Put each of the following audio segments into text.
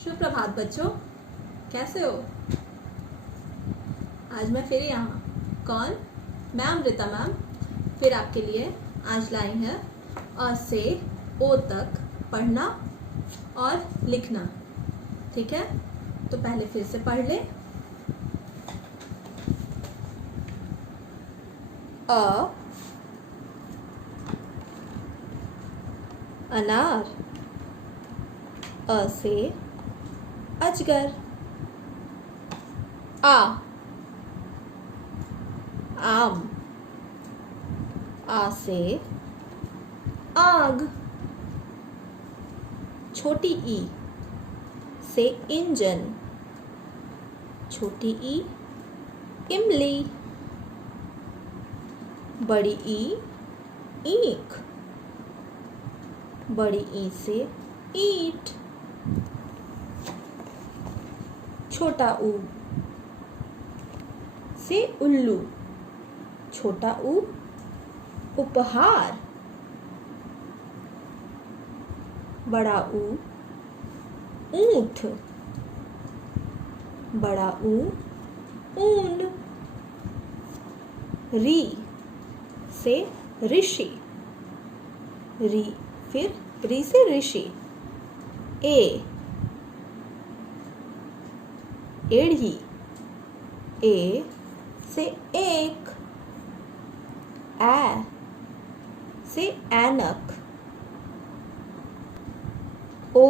सुप्रभात बच्चों, कैसे हो? आज मैं फिर यहाँ। कौन? मैं अमृता मैम फिर आपके लिए आज लाई है अ से ओ तक पढ़ना और लिखना। ठीक है, तो पहले फिर से पढ़ ले। अ अनार, अ से अजगर। आ आम, आ से आग। छोटी ई से इंजन, छोटी ई इमली। बड़ी ई ईख, बड़ी ई से ईंट। छोटा ऊ से उल्लू, छोटा ऊ उपहार। बड़ा ऊ ऊंट, बड़ा ऊ ऊन। री से ऋषि, री फिर री से ऋषि। ए एढ़ी, ए से एक। ऐ से ऐनक। ओ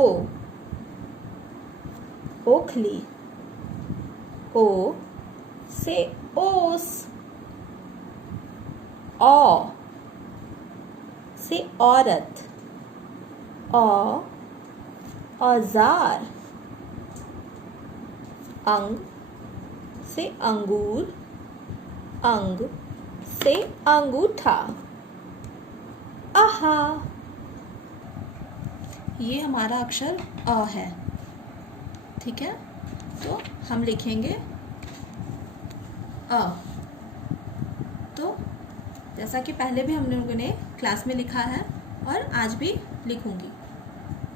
ओखली, ओ से ओस। औ से औरत, औ औजार। अंग से अंगूर, अंग से अंगूठा। आहा, ये हमारा अक्षर अ है। ठीक है, तो हम लिखेंगे अ। तो जैसा कि पहले भी हम लोगों ने क्लास में लिखा है और आज भी लिखूंगी,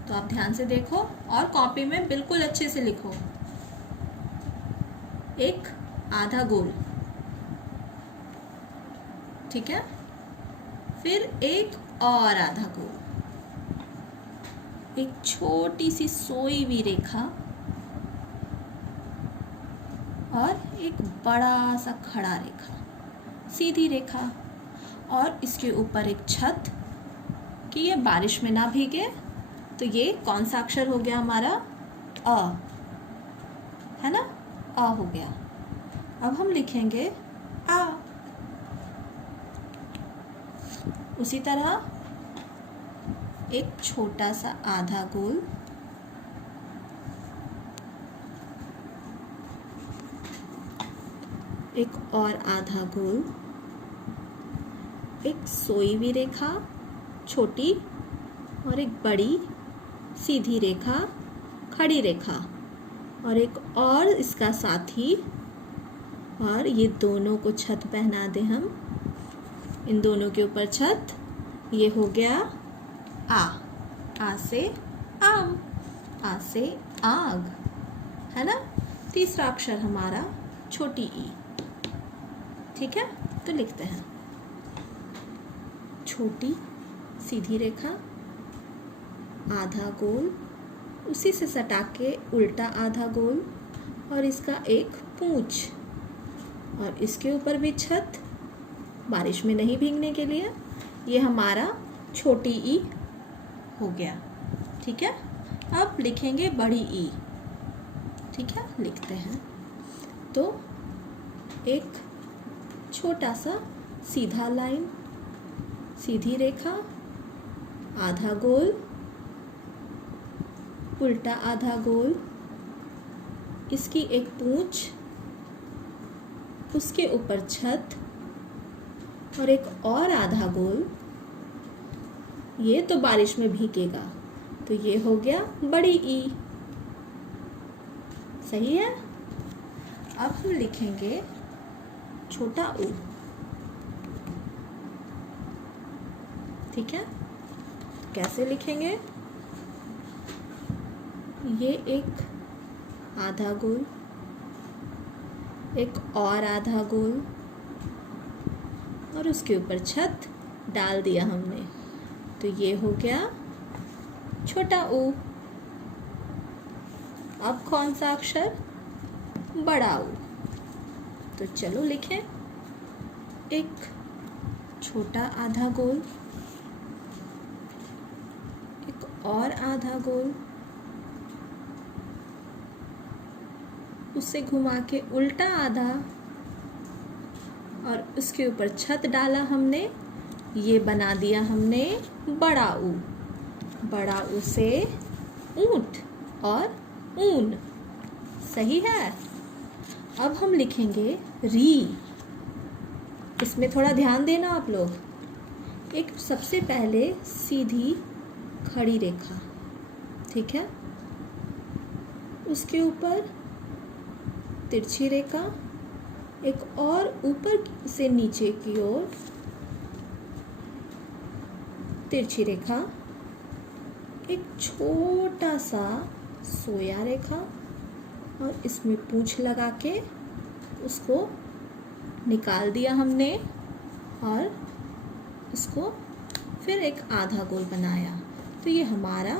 तो आप ध्यान से देखो और कॉपी में बिल्कुल अच्छे से लिखो। एक आधा गोल, ठीक है, फिर एक और आधा गोल, एक छोटी सी सोई हुई रेखा और एक बड़ा सा खड़ा रेखा, सीधी रेखा, और इसके ऊपर एक छत कि ये बारिश में ना भीगे। तो ये कौन सा अक्षर हो गया हमारा? अ, है ना? अ हो गया। अब हम लिखेंगे आ। उसी तरह एक छोटा सा आधा गोल, एक और आधा गोल, एक सोई हुई रेखा छोटी और एक बड़ी सीधी रेखा खड़ी रेखा, और एक और इसका साथी, और ये दोनों को छत पहना दे हम, इन दोनों के ऊपर छत। ये हो गया आ से आम, आ से आग, है ना? तीसरा अक्षर हमारा छोटी ई। ठीक है, तो लिखते हैं छोटी सीधी रेखा, आधा गोल, उसी से सटा के उल्टा आधा गोल, और इसका एक पूंछ, और इसके ऊपर भी छत बारिश में नहीं भीगने के लिए। ये हमारा छोटी ई हो गया। ठीक है, अब लिखेंगे बड़ी ई। ठीक है, लिखते हैं। तो एक छोटा सा सीधा लाइन, सीधी रेखा, आधा गोल, उल्टा आधा गोल, इसकी एक पूंछ, उसके ऊपर छत, और एक और आधा गोल। ये तो बारिश में भीगेगा, तो ये हो गया बड़ी ई। सही है। अब हम लिखेंगे छोटा ऊ। ठीक है, कैसे लिखेंगे? ये एक आधा गोल, एक और आधा गोल, और उसके ऊपर छत डाल दिया हमने। तो ये हो गया छोटा ऊ। अब कौन सा अक्षर? बड़ा ऊ। तो चलो लिखें। एक छोटा आधा गोल, एक और आधा गोल, उसे घुमा के उल्टा आधा, और उसके ऊपर छत डाला हमने। ये बना दिया हमने बड़ा ऊ। बड़ा ऊ से ऊंट और ऊन। सही है। अब हम लिखेंगे री। इसमें थोड़ा ध्यान देना आप लोग। एक सबसे पहले सीधी खड़ी रेखा, ठीक है, उसके ऊपर तिरछी रेखा, एक और ऊपर से नीचे की ओर तिरछी रेखा, एक छोटा सा सोया रेखा, और इसमें पूंछ लगा के उसको निकाल दिया हमने, और उसको फिर एक आधा गोल बनाया। तो ये हमारा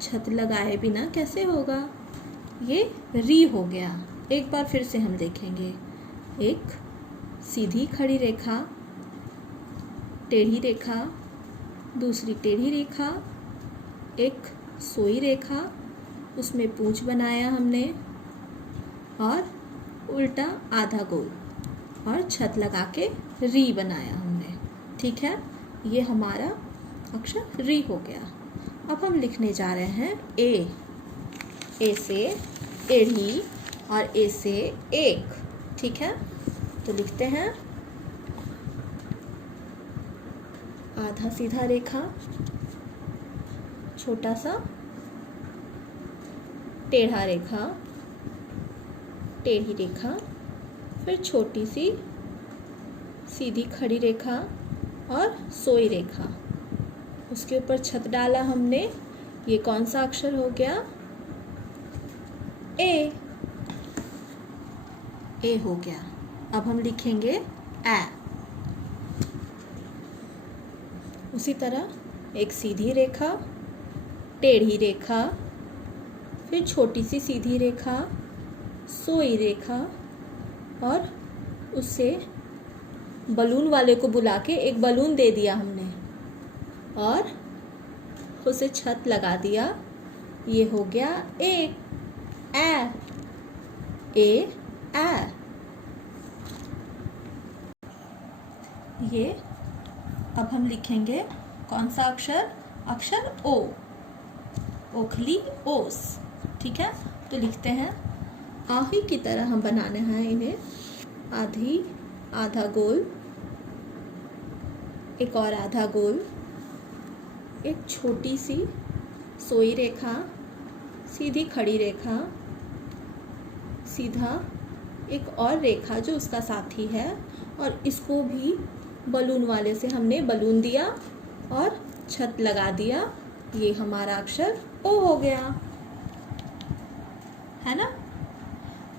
छत लगाए बिना कैसे होगा? ये री हो गया। एक बार फिर से हम देखेंगे। एक सीधी खड़ी रेखा, टेढ़ी रेखा, दूसरी टेढ़ी रेखा, एक सोई रेखा, उसमें पूंछ बनाया हमने, और उल्टा आधा गोल, और छत लगा के री बनाया हमने। ठीक है, ये हमारा अक्षर री हो गया। अब हम लिखने जा रहे हैं ए। ए से एढ़ी और ए से एक। ठीक है, तो लिखते हैं आधा सीधा रेखा, छोटा सा टेढ़ा रेखा, टेढ़ी रेखा, फिर छोटी सी सीधी खड़ी रेखा और सोई रेखा, उसके ऊपर छत डाला हमने। ये कौन सा अक्षर हो गया? ए। ए हो गया। अब हम लिखेंगे ए। उसी तरह एक सीधी रेखा, टेढ़ी रेखा, फिर छोटी सी सीधी रेखा, सोई रेखा, और उससे बलून वाले को बुला के एक बलून दे दिया हमने और उसे छत लगा दिया। ये हो गया एक। ए। ए। ये अब हम लिखेंगे कौन सा अक्षर? अक्षर ओ। ओखली ओस। ठीक है, तो लिखते हैं आही की तरह हम बनाने हैं इन्हें। आधी, आधा गोल, एक और आधा गोल, एक छोटी सी सोई रेखा, सीधी खड़ी रेखा, सीधा एक और रेखा जो उसका साथी है, और इसको भी बलून वाले से हमने बलून दिया और छत लगा दिया। ये हमारा अक्षर ओ हो गया, है ना।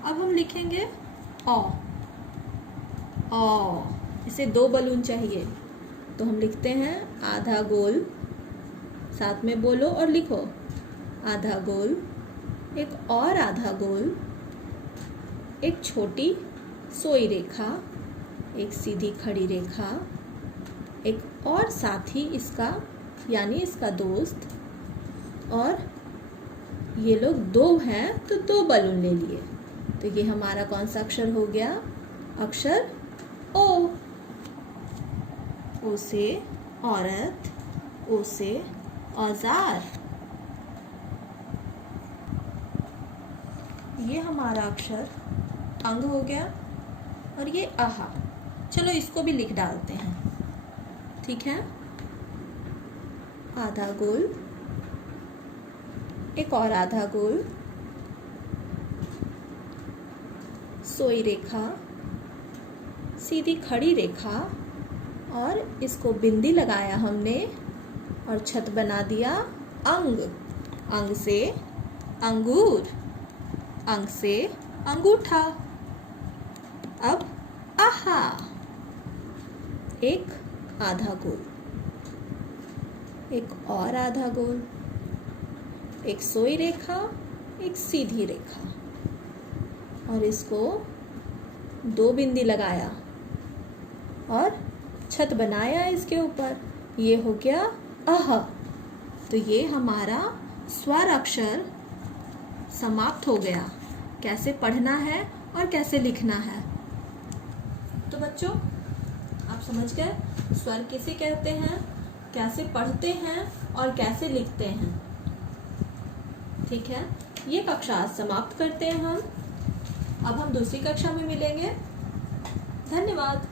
अब हम लिखेंगे ओ। ओ, इसे दो बलून चाहिए, तो हम लिखते हैं आधा गोल। साथ में बोलो और लिखो, आधा गोल, एक और आधा गोल, एक छोटी सोई रेखा, एक सीधी खड़ी रेखा, एक और साथी इसका यानी इसका दोस्त, और ये लोग दो हैं तो दो बलून ले लिए। तो ये हमारा कौन सा अक्षर हो गया? अक्षर ओ। ओ से औरत, ओ से औजार। ये हमारा अक्षर अंग हो गया, और ये आहा। चलो इसको भी लिख डालते हैं। ठीक है, आधा गोल, एक और आधा गोल, सोई रेखा, सीधी खड़ी रेखा, और इसको बिंदी लगाया हमने और छत बना दिया अंग। अंग से अंगूर, अंग से अंगूठा। अब आहा, एक आधा गोल, एक और आधा गोल, एक सोई रेखा, एक सीधी रेखा, और इसको 2 बिंदी लगाया और छत बनाया इसके ऊपर। ये हो गया अह। तो ये हमारा स्वर अक्षर समाप्त हो गया। कैसे पढ़ना है और कैसे लिखना है। तो बच्चों, आप समझ गए स्वर किसे कहते हैं, कैसे पढ़ते हैं और कैसे लिखते हैं। ठीक है, ये कक्षा आज समाप्त करते हैं हम। अब हम दूसरी कक्षा में मिलेंगे। धन्यवाद।